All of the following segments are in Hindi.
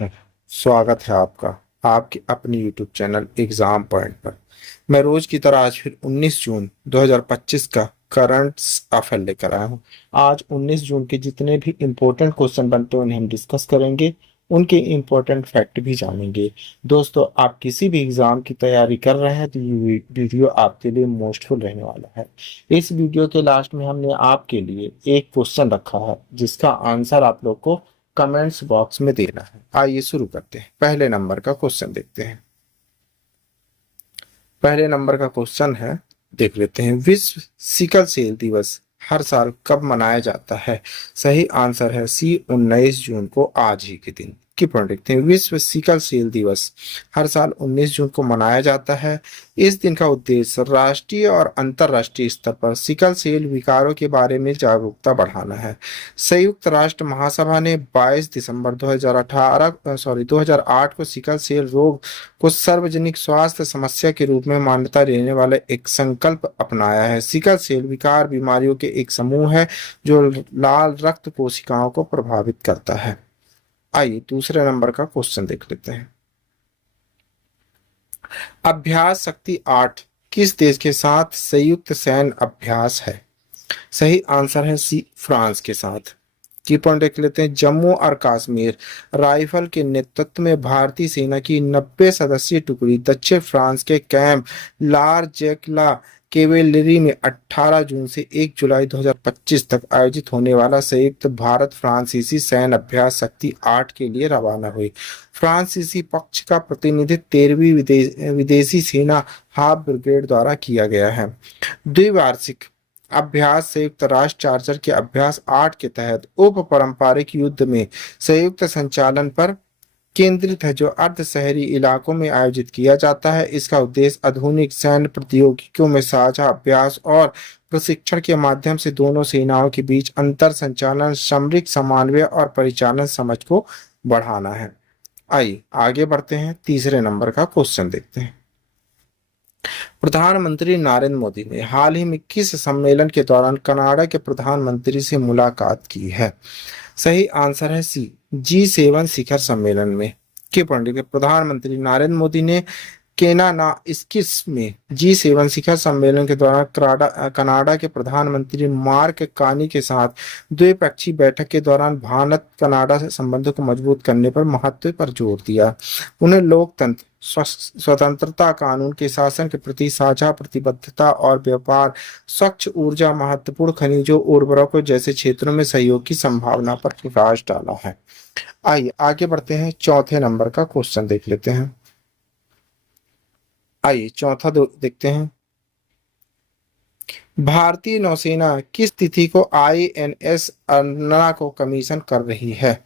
स्वागत है आपका आपके अपनी YouTube चैनल एग्जाम पॉइंट पर। मैं रोज की तरह आज फिर 19 जून 2025 का करंट अफेयर लेकर आया हूँ। आज 19 जून के जितने भी इम्पोर्टेंट क्वेश्चन बनते हैं उन्हें हम डिस्कस करेंगे, उनके इम्पोर्टेंट फैक्ट भी जानेंगे। दोस्तों, आप किसी भी एग्जाम की तैयारी कर रहे हैं तो ये वीडियो आपके लिए मोस्टफुल रहने वाला है। इस वीडियो के लास्ट में हमने आपके लिए एक क्वेश्चन रखा है जिसका आंसर आप लोग को कमेंट्स बॉक्स में देना है। आइए शुरू करते हैं। पहले नंबर का क्वेश्चन देखते हैं। पहले नंबर का क्वेश्चन है, देख लेते हैं। विश्व सिकल सेल दिवस हर साल कब मनाया जाता है? सही आंसर है सी, 19 जून को, आज ही के दिन की पॉइंट देखते हैं। विश्व सिकल सेल दिवस हर साल 19 जून को मनाया जाता है। इस दिन का उद्देश्य राष्ट्रीय और अंतर्राष्ट्रीय स्तर पर सिकल सेल विकारों के बारे में जागरूकता बढ़ाना है। संयुक्त राष्ट्र महासभा ने 22 दिसंबर 2008 को सिकल सेल रोग को सार्वजनिक स्वास्थ्य समस्या के रूप में मान्यता देने वाला एक संकल्प अपनाया है। सिकल सेल विकार बीमारियों के एक समूह है जो लाल रक्त कोशिकाओं को प्रभावित करता है। आइए दूसरे नंबर का क्वेश्चन देख लेते हैं। अभ्यास शक्ति 8 किस देश के साथ संयुक्त सैन्य अभ्यास है? सही आंसर है सी, फ्रांस के साथ। की पॉइंट देख लेते हैं। जम्मू और कश्मीर राइफल के नेतृत्व में भारतीय सेना की 90 सदस्यीय टुकड़ी दक्षिण फ्रांस के कैंप लारजेकला केवेलरी में 18 जून से 1 जुलाई 2025 तक आयोजित होने वाला संयुक्त भारत फ्रांसीसी सैन्य अभ्यास शक्ति 8 के लिए रवाना हुई। फ्रांसीसी पक्ष का प्रतिनिधित्व 13वीं विदेशी सेना हाफ ब्रिगेड द्वारा किया गया है। द्विवार्षिक अभ्यास संयुक्त राष्ट्र चार्टर के अभ्यास 8 के तहत उप पारंपरिक युद्ध में संयुक्त संचालन पर केंद्रित है, जो अर्ध शहरी इलाकों में आयोजित किया जाता है। इसका उद्देश्य आधुनिक सैन्य प्रौद्योगिकियों में साझा अभ्यास और प्रशिक्षण के माध्यम से दोनों सेनाओं के बीच अंतर संचालन, सामरिक समन्वय और परिचालन समझ को बढ़ाना है। आइए आगे बढ़ते हैं, तीसरे नंबर का क्वेश्चन देखते हैं। प्रधानमंत्री नरेंद्र मोदी ने हाल ही में किस सम्मेलन के दौरान कनाडा के प्रधानमंत्री से मुलाकात की है? सही आंसर है सी, G7 शिखर सम्मेलन में। के पंडित प्रधानमंत्री नरेंद्र मोदी ने केनाना इक्कीस में G7 शिखर सम्मेलन के दौरान कनाडा के प्रधानमंत्री मार्क कार्नी के साथ द्विपक्षीय बैठक के दौरान भारत कनाडा से संबंधों को मजबूत करने पर महत्व पर जोर दिया। उन्हें लोकतंत्र, स्वतंत्रता, कानून के शासन के प्रति साझा प्रतिबद्धता और व्यापार, स्वच्छ ऊर्जा, महत्वपूर्ण खनिजों, उर्वरकों जैसे क्षेत्रों में सहयोग की संभावना पर प्रकाश डाला है। आइए आगे बढ़ते हैं, चौथे नंबर का क्वेश्चन देख लेते हैं। आइए चौथा देखते हैं। भारतीय नौसेना किस तिथि को INS अरुणा को कमीशन कर रही है?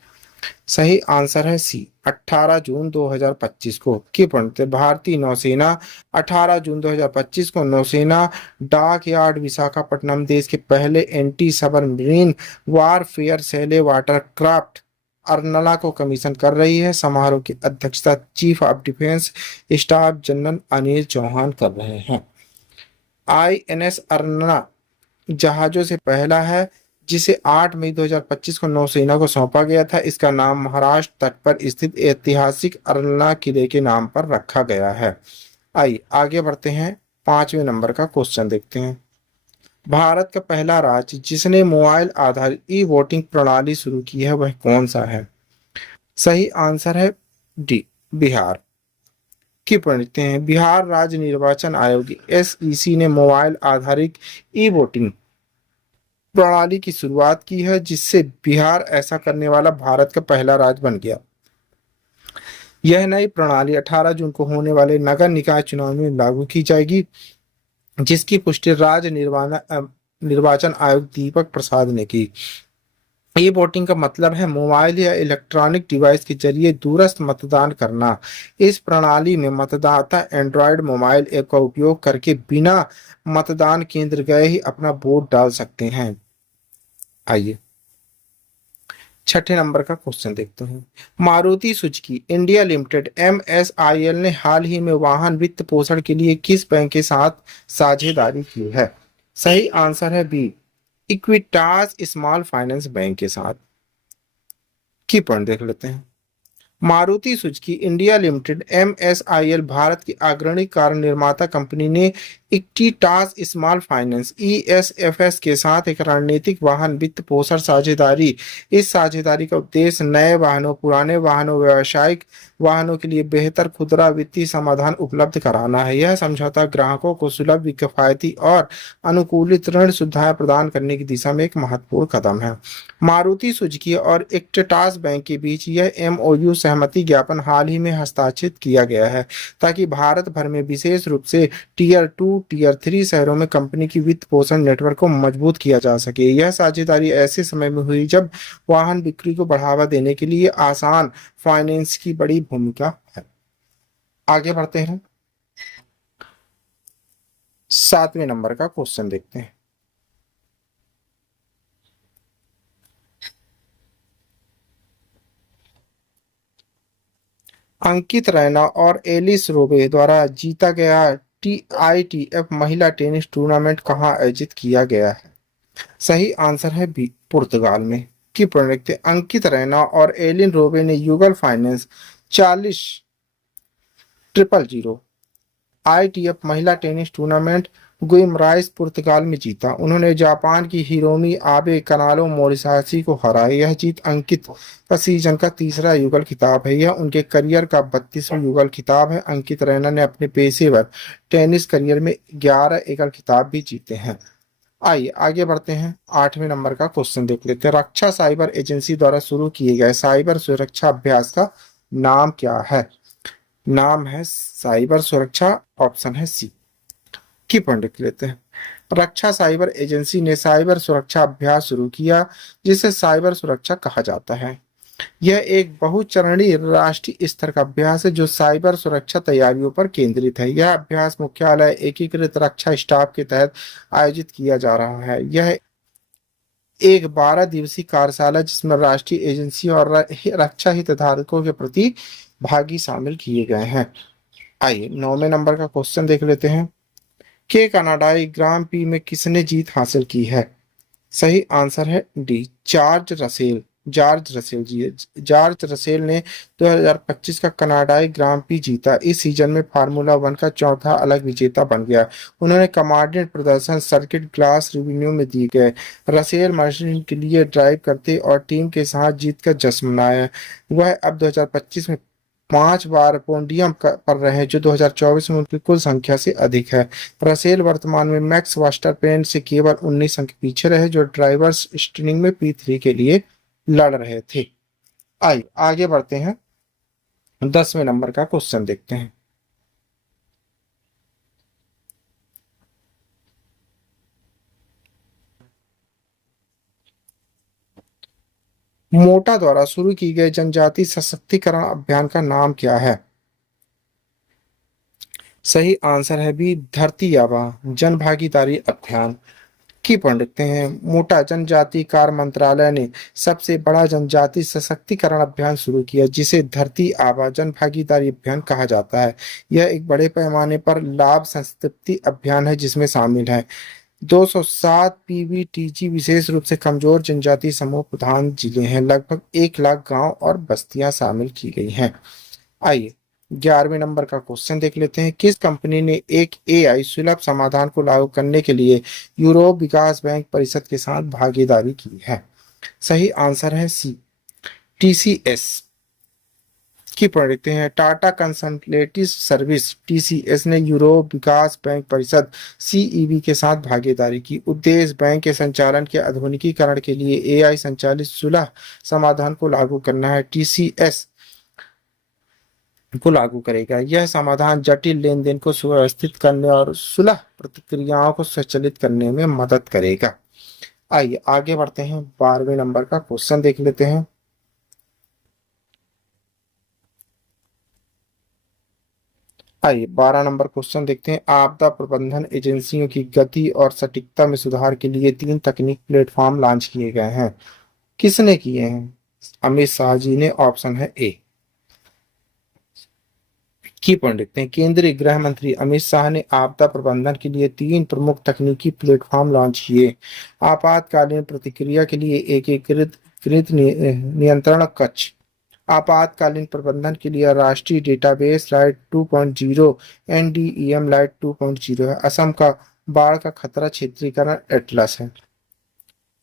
सही आंसर है सी, 18 जून 2025 को। की पढ़ते भारतीय नौसेना 18 जून 2025 को नौसेना डाक यार्ड विशाखापट्टनम देश के पहले anti submarine warfare shallow watercraft Arnala को कमीशन कर रही है। समारोह की अध्यक्षता chief of defence staff general Anil Chauhan कर रहे हैं। INS अर्नला जहाजों से पहला है जिसे 8 मई 2025 को नौसेना को सौंपा गया था। इसका नाम महाराष्ट्र तट पर स्थित ऐतिहासिक अर्नला किले के नाम पर रखा गया है। आइए आगे बढ़ते हैं, पांचवें नंबर का क्वेश्चन देखते हैं। भारत का पहला राज्य जिसने मोबाइल आधारित ई वोटिंग प्रणाली शुरू की है वह कौन सा है? सही आंसर है डी, बिहार। की पढ़ते हैं। बिहार राज्य निर्वाचन आयोग SEC ने मोबाइल आधारित ई वोटिंग प्रणाली की शुरुआत की है, जिससे बिहार ऐसा करने वाला भारत का पहला राज्य बन गया। यह नई प्रणाली 18 जून को होने वाले नगर निकाय चुनाव में लागू की जाएगी, जिसकी पुष्टि राज्य निर्वाचन आयुक्त दीपक प्रसाद ने की। ई वोटिंग का मतलब है मोबाइल या इलेक्ट्रॉनिक डिवाइस के जरिए दूरस्थ मतदान करना। इस प्रणाली में मतदाता एंड्रॉयड मोबाइल ऐप का उपयोग करके बिना मतदान केंद्र गए ही अपना वोट डाल सकते हैं। आइए छठे नंबर का क्वेश्चन देखते हैं। Maruti Suzuki India limited MSIL ने हाल ही में वाहन वित्त पोषण के लिए किस बैंक के साथ साझेदारी की है? सही आंसर है B, Equitas small finance bank के साथ। की पॉइंट देख लेते हैं। Maruti Suzuki India limited MSIL Bharat की अग्रणी कार निर्माता कंपनी ने इक्विटास स्मॉल फाइनेंस ईएसएफएस के साथ एक रणनीतिक वाहन वित्त पोषण साझेदारी। इस साझेदारी का उद्देश्य नए वाहनों, पुराने वाहनों, व्यावसायिक वाहनों के लिए बेहतर खुदरा वित्तीय समाधान उपलब्ध कराना है। यह समझौता ग्राहकों को सुलभ, किफायती और अनुकूलित ऋण सुविधाएं प्रदान करने की दिशा में एक महत्वपूर्ण कदम है। मारुति सुजुकी और इक्विटास बैंक के बीच यह एमओयू सहमति ज्ञापन हाल ही में हस्ताक्षरित किया गया है, ताकि भारत भर में विशेष रूप से टीयर 2, टीयर 3 शहरों में कंपनी की वित्त पोषण नेटवर्क को मजबूत किया जा सके। यह साझेदारी ऐसे समय में हुई जब वाहन बिक्री को बढ़ावा देने के लिए आसान फाइनेंस की बड़ी भूमिका है। आगे बढ़ते हैं, 7वें नंबर का क्वेश्चन देखते हैं। अंकित रैना और एलिस रोबे द्वारा जीता गया ITF महिला टेनिस टूर्नामेंट कहाँ आयोजित किया गया है? सही आंसर है बी, पुर्तगाल में। की पूर्ण लिखते हैं, अंकित रैना और एलिन रोबे ने युगल फाइनेंस 40-0 ITF महिला टेनिस टूर्नामेंट गुइमराइस पुर्तगाल में जीता। उन्होंने जापान की हिरोमी आबे कनालो मोरिसासी को हराया। यह जीत अंकित का सीजन का तीसरा युगल खिताब है। यह उनके करियर का 32वां युगल खिताब है। अंकित रैना ने अपने पेशेवर टेनिस करियर में 11 एकल खिताब भी जीते हैं। आइए आगे बढ़ते हैं, 8वें नंबर का क्वेश्चन देख लेते हैं। रक्षा साइबर एजेंसी द्वारा शुरू किए गए साइबर सुरक्षा अभ्यास का नाम क्या है? नाम है साइबर सुरक्षा, ऑप्शन है सी। की पॉइंट लिख लेते हैं। रक्षा साइबर एजेंसी ने साइबर सुरक्षा अभ्यास शुरू किया, जिसे साइबर सुरक्षा कहा जाता है। यह एक बहुचरणीय राष्ट्रीय स्तर का अभ्यास है जो साइबर सुरक्षा तैयारियों पर केंद्रित है। यह अभ्यास मुख्यालय एकीकृत रक्षा स्टाफ के तहत आयोजित किया जा रहा है। यह एक 12 दिवसीय कार्यशाला जिसमें राष्ट्रीय एजेंसी और रक्षा हितधारकों के प्रति भागी शामिल किए गए हैं। आइए 9वें नंबर का क्वेश्चन देख लेते हैं। के कनाडाई ग्रां प्री में किसने जीत हासिल की है? सही आंसर है डी, जॉर्ज रसेल ने 2025 का कनाडाई ग्रां प्री जीता। इस सीजन में फार्मूला 1 का चौथा अलग विजेता बन गया। उन्होंने कमांडेड प्रदर्शन सर्किट ग्लास रिव्यू में दिए गए। रसेल मशीन के लिए ड्राइव करते और टीम के साथ जीत का जश्न मनाया। वह अब 2025 में 5 बार पोडियम पर रहे, जो 2024 में उनकी कुल संख्या से अधिक है। रसेल वर्तमान में मैक्स वर्स्टैपेन से केवल 19 अंक पीछे रहे, जो ड्राइवर्स स्ट्रेनिंग में P3 के लिए लड़ रहे थे। आइए आगे बढ़ते हैं, 10वें नंबर का क्वेश्चन देखते हैं। मोटा द्वारा शुरू की गई जनजाति सशक्तिकरण अभियान का नाम क्या है? सही आंसर है बी, धरती आबा जन भागीदारी अभियान। की पढ़ लिखते हैं। मोटा जनजाति कार्य मंत्रालय ने सबसे बड़ा जनजाति सशक्तिकरण अभियान शुरू किया, जिसे धरती आबा जन भागीदारी अभियान कहा जाता है। यह एक बड़े पैमाने पर लाभ संतृप्ति अभियान है, जिसमें शामिल है 207 PVTG विशेष रूप से कमजोर जनजाति समूह प्रधान जिले हैं। लगभग 1 लाख गांव और बस्तियां शामिल की गई हैं। आइए 11वें नंबर का क्वेश्चन देख लेते हैं। किस कंपनी ने एक AI सुलभ समाधान को लागू करने के लिए यूरोप विकास बैंक परिषद के साथ भागीदारी की है? सही आंसर है सी, TCS। की पढ़ लेते हैं। टाटा कंसल्टेंसी सर्विस TCS ने यूरोप विकास बैंक परिषद CEB के साथ भागीदारी की। उद्देश्य बैंक के संचालन के आधुनिकीकरण के लिए AI संचालित सुलभ समाधान को लागू करना है। TCS को लागू करेगा। यह समाधान जटिल लेन देन को सुव्यवस्थित करने और सुलभ प्रतिक्रियाओं को स्वचालित करने में मदद करेगा। आइए आगे बढ़ते हैं, 12वें नंबर का क्वेश्चन देख लेते हैं। आइए 12 नंबर क्वेश्चन देखते हैं। आपदा प्रबंधन एजेंसियों की गति और सटीकता में सुधार के लिए 3 तकनीक प्लेटफॉर्म लॉन्च किए गए हैं। किसने किए हैं? अमित शाह जी ने, ऑप्शन है ए। की पॉइंट लिखते हैं। केंद्रीय गृह मंत्री अमित शाह ने आपदा प्रबंधन के लिए 3 प्रमुख तकनीकी प्लेटफॉर्म लॉन्च किए। आपातकालीन प्रतिक्रिया के लिए एकीकृत नियंत्रण कक्ष, आपातकालीन प्रबंधन के लिए राष्ट्रीय डेटाबेस लाइट 2.0 एनडीईएम लाइट 2.0 है। असम का बाढ़ का खतरा क्षेत्रीकरण एटलस है।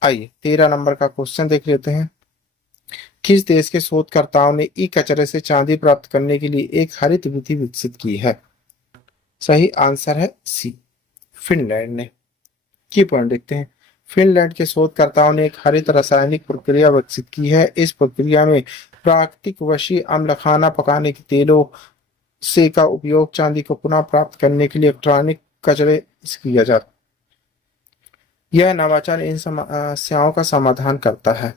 आइए 13 नंबर का क्वेश्चन देख लेते हैं। किस देश के शोधकर्ताओं ने ई कचरे से चांदी प्राप्त करने के लिए एक हरित विधि विकसित की है? सही आंसर है सी, फिनलैंड ने। की पॉइंट देखते हैं। फिनलैंड के शोधकर्ताओं ने एक हरित रासायनिक प्रक्रिया विकसित की है। इस प्रक्रिया में प्राकृतिक वशी अम्ल खाना पकाने के तेलों से का उपयोग चांदी को पुनः प्राप्त करने के लिए इलेक्ट्रॉनिक कचरे से किया जाता है। यह नवाचार इन समस्याओं का समाधान करता है।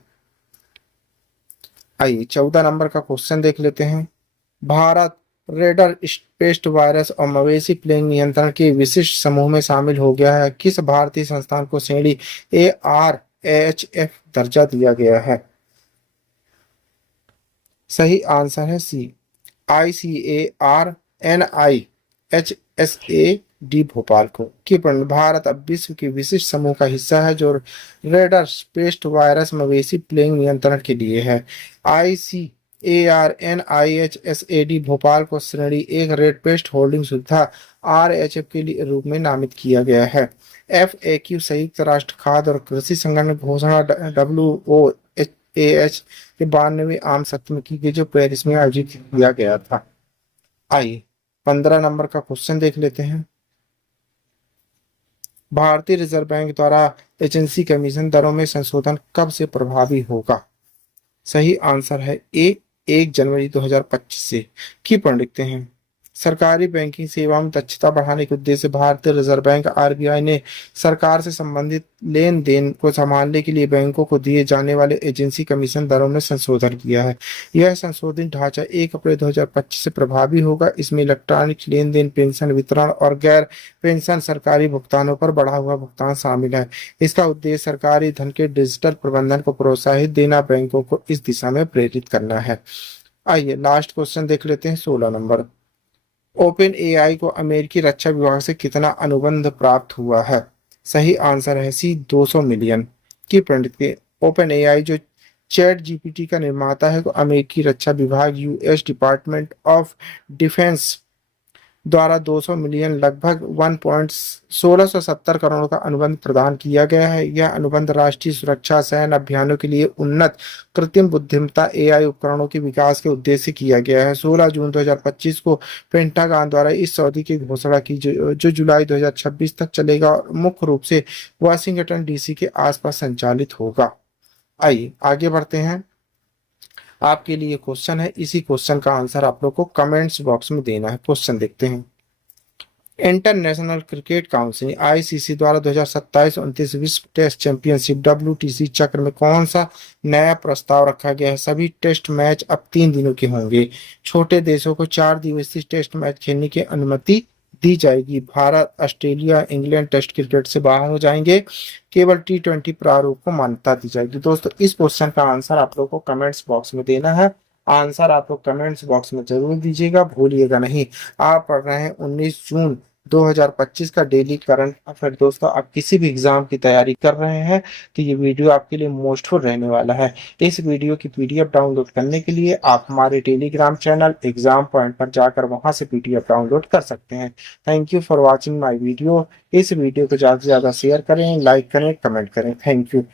आइए 14 नंबर का क्वेश्चन देख लेते हैं। भारत रेडर पेस्ट वायरस और मवेशी प्लेग नियंत्रण के विशिष्ट समूह में शामिल हो गया है। किस भारतीय संस्थान को श्रेणी ARHF दर्जा दिया गया है? सही आंसर है सी, ICARNIHSAD भोपाल को। की भारत अब विश्व के विशिष्ट समूह का हिस्सा है जो रेडर पेस्ट वायरस मवेशी प्लेग नियंत्रण के लिए है। ICARNIHSAD भोपाल को श्रेणी 1 रेड पेस्ट होल्डिंग सुविधा RHF के लिए रूप में नामित किया गया है। FAQ संयुक्त राष्ट्र खाद्य और कृषि संगठन घोषणा WOAH के 92वें आम सत्र में की गई जो पेरिस में आयोजित किया गया था। आइए 15 नंबर का क्वेश्चन देख लेते हैं। भारतीय रिजर्व बैंक द्वारा एजेंसी कमीशन दरों में संशोधन कब से प्रभावी होगा? सही आंसर है ए, 1 जनवरी 2025 से। की पॉइंट लिखते हैं। सरकारी बैंकिंग सेवा में दक्षता बढ़ाने के उद्देश्य से भारतीय रिजर्व बैंक RBI ने सरकार से संबंधित लेन देन को संभालने के लिए बैंकों को दिए जाने वाले एजेंसी कमीशन दरों में संशोधन किया है। यह संशोधित ढांचा 1 अप्रैल 2025 से प्रभावी होगा। इसमें इलेक्ट्रॉनिक लेन देन, पेंशन वितरण और गैर पेंशन सरकारी भुगतानों पर बढ़ा हुआ भुगतान शामिल है। इसका उद्देश्य सरकारी धन के डिजिटल प्रबंधन को प्रोत्साहित देना, बैंकों को इस दिशा में प्रेरित करना है। आइए लास्ट क्वेश्चन देख लेते हैं 16 नंबर। ओपन AI को अमेरिकी रक्षा विभाग से कितना अनुबंध प्राप्त हुआ है? सही आंसर है सी, 200 मिलियन। की पंडित के ओपन AI जो चैट GPT का निर्माता है को अमेरिकी रक्षा विभाग US डिपार्टमेंट ऑफ डिफेंस द्वारा 200 मिलियन लगभग 1.1670 करोड़ का अनुबंध प्रदान किया गया है। यह अनुबंध राष्ट्रीय सुरक्षा सैन्य अभियानों के लिए उन्नत कृत्रिम बुद्धिमत्ता AI उपकरणों के विकास के उद्देश्य से किया गया है। 16 जून 2025 को पेंटागन द्वारा इस सौदे की घोषणा की जो जुलाई 2026 तक चलेगा और मुख्य रूप से वाशिंगटन DC के आसपास संचालित होगा। आइए आगे बढ़ते हैं। आपके लिए क्वेश्चन है, इसी क्वेश्चन का आंसर आप लोग को कमेंट्स बॉक्स में देना है। क्वेश्चन देखते हैं। इंटरनेशनल क्रिकेट काउंसिल ICC द्वारा 2027-29 विश्व टेस्ट चैंपियनशिप WTC चक्र में कौन सा नया प्रस्ताव रखा गया है? सभी टेस्ट मैच अब 3 दिनों के होंगे। छोटे देशों को 4 दिवसीय टेस्ट मैच खेलने की अनुमति दी जाएगी। Bharat, Australia, England test cricket से बाहर हो जाएंगे। केवल T20 प्रारूप को मान्यता दी जाएगी। दोस्तों इस क्वेश्चन का आंसर आप लोग को कमेंट्स बॉक्स में देना है। आंसर आप लोग कमेंट्स बॉक्स में जरूर दीजिएगा, भूलिएगा नहीं। आप पढ़ रहे हैं 19 जून 2025 का डेली करंट अफेयर। दोस्तों आप किसी भी एग्जाम की तैयारी कर रहे हैं तो ये वीडियो आपके लिए मोस्टफुल रहने वाला है। इस वीडियो की PDF डाउनलोड करने के लिए आप हमारे टेलीग्राम चैनल एग्जाम पॉइंट पर जाकर वहां से PDF डाउनलोड कर सकते हैं। Thank you for watching my video. इस वीडियो को ज्यादा से ज्यादा शेयर करें, लाइक करें, कमेंट करें। Thank you.